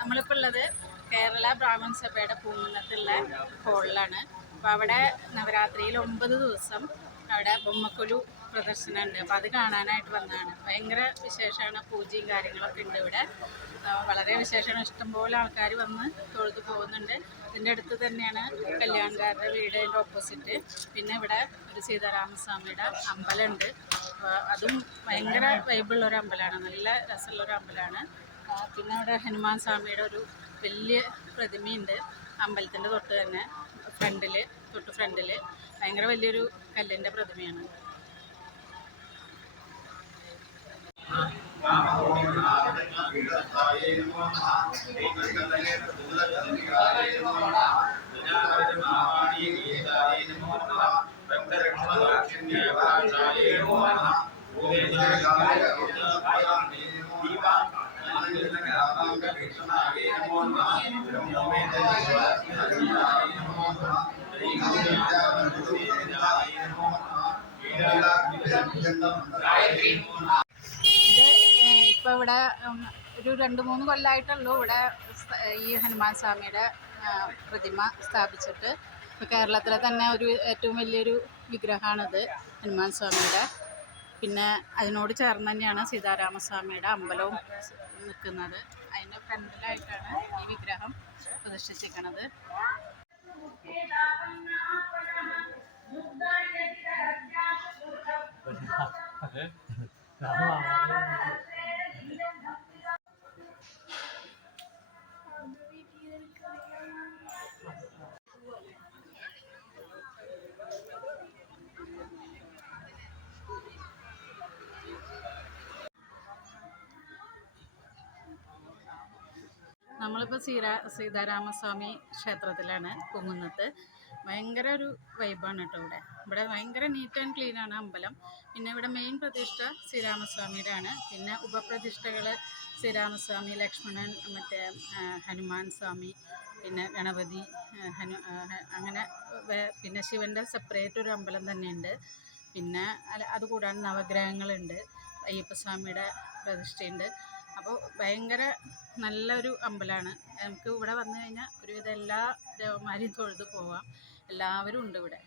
നമ്മളിപ്പോൾ ഉള്ളത് കേരള ബ്രാഹ്മൺ സഭയുടെ പൂങ്കുന്നത്തുള്ള ഹോളിലാണ്. അപ്പോൾ അവിടെ നവരാത്രിയിൽ 9 ദിവസം അവിടെ ബൊമ്മക്കൊലു പ്രദർശനമുണ്ട്. അപ്പോൾ അത് കാണാനായിട്ട് വന്നതാണ്. ഭയങ്കര വിശേഷമാണ്, പൂജയും കാര്യങ്ങളൊക്കെ ഉണ്ട് ഇവിടെ. വളരെ വിശേഷമാണ്, ഇഷ്ടംപോലെ ആൾക്കാർ വന്ന് തൊഴുതു പോകുന്നുണ്ട്. ഇതിൻ്റെ അടുത്ത് തന്നെയാണ് കല്യാൺകാരുടെ വീട്, അതിൻ്റെ ഓപ്പോസിറ്റ്. പിന്നെ ഇവിടെ ഒരു സീതാരാമസ്വാമിയുടെ അമ്പലമുണ്ട്. അതും ഭയങ്കര വൈബുള്ളൊരു അമ്പലമാണ്, നല്ല രസമുള്ളൊരു അമ്പലമാണ്. പിന്നെ അവിടെ ഹനുമാൻ സ്വാമിയുടെ ഒരു വലിയ പ്രതിമയുണ്ട് അമ്പലത്തിൻ്റെ തൊട്ട് തന്നെ തൊട്ട് ഫ്രണ്ടിൽ ഭയങ്കര വലിയൊരു കല്ലിൻ്റെ പ്രതിമയാണ്. ഇപ്പോൾ ഇവിടെ ഒരു 2-3 കൊല്ലമായിട്ടുള്ളൂ ഇവിടെ ഈ ഹനുമാൻ സ്വാമിയുടെ പ്രതിമ സ്ഥാപിച്ചിട്ട്. ഇപ്പോൾ കേരളത്തിലെ തന്നെ ഏറ്റവും വലിയൊരു വിഗ്രഹമാണിത് ഹനുമാൻ സ്വാമിയുടെ. പിന്നെ അതിനോട് ചേർന്ന് തന്നെയാണ് സീതാരാമസ്വാമിയുടെ അമ്പലവും നിൽക്കുന്നത്. അതിൻ്റെ ഫ്രണ്ടിലായിട്ടാണ് ഈ വിഗ്രഹം പ്രതിഷ്ഠിച്ചിരിക്കുന്നത്. നമ്മളിപ്പോൾ സീതാരാമസ്വാമി ക്ഷേത്രത്തിലാണ് പൂങ്കുന്നത്ത്. ഭയങ്കര ഒരു വൈബാണ് കേട്ടോ ഇവിടെ ഭയങ്കര നീറ്റ് ആൻഡ് ക്ലീനാണ് അമ്പലം. പിന്നെ ഇവിടെ മെയിൻ പ്രതിഷ്ഠ ശ്രീരാമസ്വാമിയുടെ ആണ്. പിന്നെ ഉപപ്രതിഷ്ഠകൾ ശ്രീരാമസ്വാമി, ലക്ഷ്മണൻ, മറ്റേ ഹനുമാൻ സ്വാമി, പിന്നെ ഗണപതി, അങ്ങനെ പിന്നെ ശിവൻ്റെ സെപ്പറേറ്റ് ഒരു അമ്പലം തന്നെയുണ്ട്. പിന്നെ അതുകൂടാതെ നവഗ്രഹങ്ങളുണ്ട്, അയ്യപ്പസ്വാമിയുടെ പ്രതിഷ്ഠയുണ്ട്. അപ്പോൾ ഭയങ്കര നല്ലൊരു അമ്പലമാണ്. നമുക്ക് ഇവിടെ വന്നു കഴിഞ്ഞാൽ ഒരുവിധം എല്ലാ ദേവന്മാരെയും തൊഴുതു പോവാം. എല്ലാവരും ഉണ്ട് ഇവിടെ.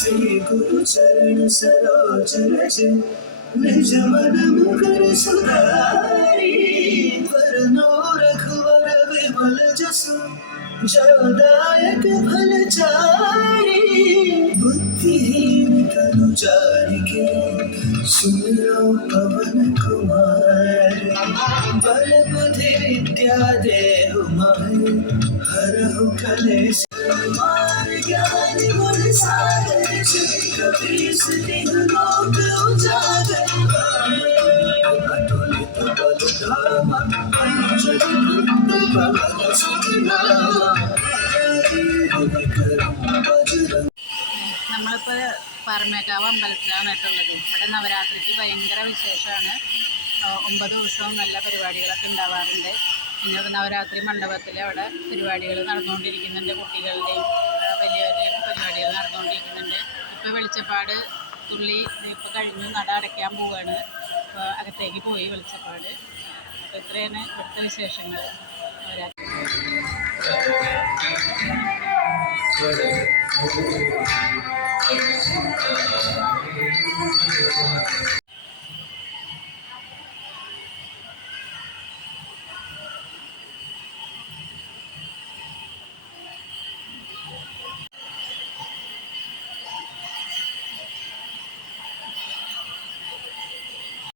श्री गुरु चरण सरोज रज निज मन मुकर सुधारी वरनो रघुवर विमल जसु जयदायक फल चारि बुद्धिहीन तनु जानिके सुमिरो पवन कुमार बल बुद्धि विद्या देहु मोहि हरहु कलेश ज्ञान गुण सागर कपीस दिन लोक उजागर अतुलित बल धाम पंचभूत पवन सुनाम നമ്മളിപ്പോൾ പാറമേക്കാവ് അമ്പലത്തിലാണ് കേട്ടുള്ളത്. ഇവിടെ നവരാത്രിക്ക് ഭയങ്കര വിശേഷമാണ്. 9 ദിവസവും നല്ല പരിപാടികളൊക്കെ ഉണ്ടാവാറുണ്ട്. പിന്നെ നവരാത്രി മണ്ഡപത്തിൽ അവിടെ പരിപാടികൾ നടന്നുകൊണ്ടിരിക്കുന്നുണ്ട്. കുട്ടികളുടെയും വലിയവരുടെയും പരിപാടികൾ നടന്നുകൊണ്ടിരിക്കുന്നുണ്ട്. ഇപ്പോൾ വെളിച്ചപ്പാട് തുള്ളി ഇപ്പോൾ കഴിഞ്ഞു, നട അടയ്ക്കാൻ പോവുകയാണ്. അപ്പോൾ അകത്തേക്ക് പോയി വെളിച്ചപ്പാട്. അപ്പോൾ ഇത്രയാണ് ഇവിടുത്തെ വിശേഷങ്ങൾ. നവരാത്രി